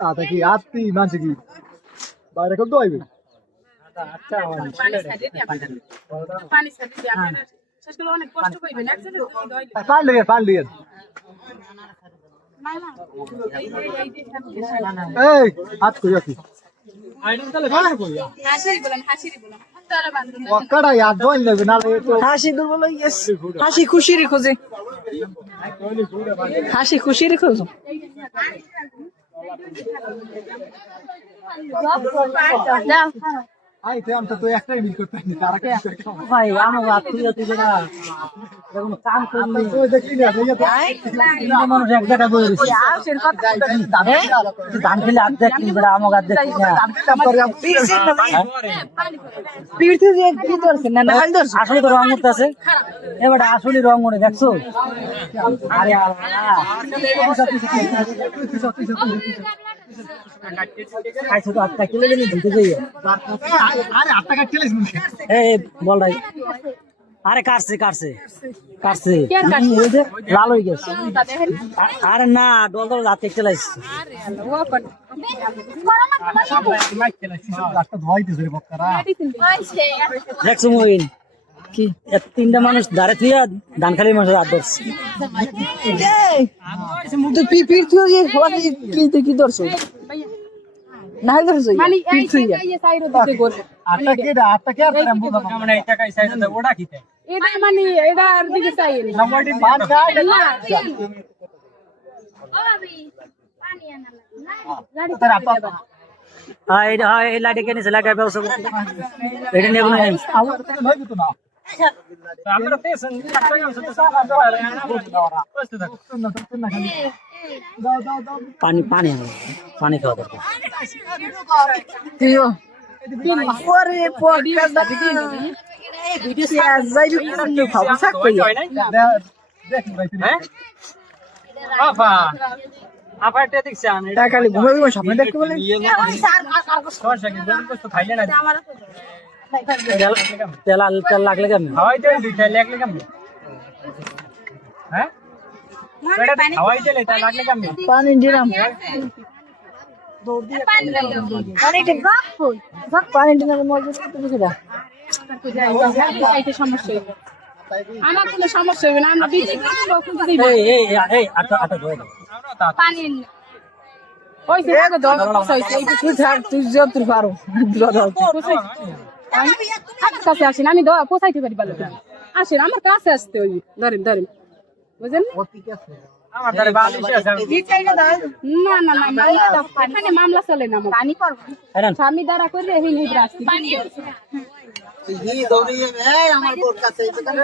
তাতে কি আত্মি মানছে কি বাইরে কত আইবে পানি ছাড়ি দিয়ে আপনারা অনেক হাত কই আছি হাসিরি বলেন হাসিরি বলেন হাসি দুর্বল হয়ে গেছে। হাসি খুশির খোঁজে। হাসি খুশির খোঁজে। আই তে আমটা তো একটাই মিল করতে নি তারা কি ভাই আমার আত্মীয় তুই না যখন কাম করলি তো দেখি না এই তো মানুষ এক জায়গায় বসে রয়েছে ধান খেলে হাত দেখ কিনবে আমার হাত দেখ পিড়তে যে কি ধরছে না না ধরছে আসলে তো রং উঠতে আছে এবার আসলে রং মনে দেখছ আরে আল্লাহ আরে কাট কাটছে কাটছে কাটছে লাল হয়ে গেছে আরে না ডল ডল ধোয়াইতেছে রে বক্কারা দেখছ মহিন কি তিনটা মানুষ দাঁড়ে থুইয়া ধান খালি মানুষ হাত ধরছে কি তুই কি ধরছো না ধরছো মানে এই থেকে এই সাইরো দিকে আটটা কে আটটা কে আর করে মানে এটা মানে এটা আর দিকে চাই পাঁচ কাট না হ্যাঁ হ্যাঁ এই লাইটে কেনেছে লাইটের ব্যবস্থা এটা নিয়ে না পানি পানি পানি খাওয়া দরকার। তুইও ওরে তেল তেল লাগলে কেমন? পানি দিলাম। আমার কোনো সমস্যা হবে না আমরা পানি ওই এই তুই থাক তুই যত পারো আমার কাছে আসেন আমি দ- পোষাইতে পারি ভালো আসেন আমার কাছে আসতে ওই ধরেন ধরেন। বুঝলেন না? না না মামলা এখানে মামলা চলে না স্বামী দ্বারা করে এই নিয়ে আসছি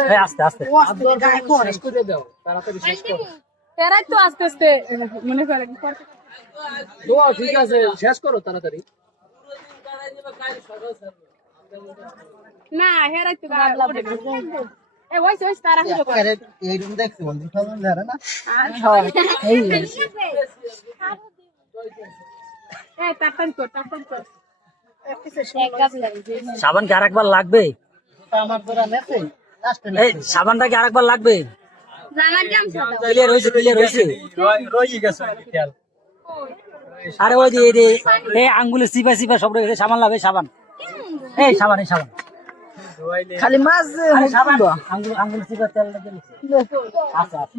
এই আস্তে আস্তে। এরাই তো আস্তে আস্তে মনে করেন ঠিক আছে শেষ করো তাড়াতাড়ি। না হেরাই তো এ ওইস ওইস তারা হলো দেখছি বন্ধু সবাই। জানে না এ তাড়াতাড়ি কর তাড়াতাড়ি কর। সাবান কি আরেকবার লাগবে? আমার তোরা নেছে এই সাবানটা কি আরেকবার লাগবে? ক্লিয়ার ক্লিয়ার আরে ওই যে এই এই আঙ্গুলে চিপা চিপা সব রয়েছে সাবান লাগবে সাবান। এই সাবান এই সাবান। খালি মাছ আঙ্গুল আঙ্গুল চিপা তেল লাগে আচ্ছা আচ্ছা।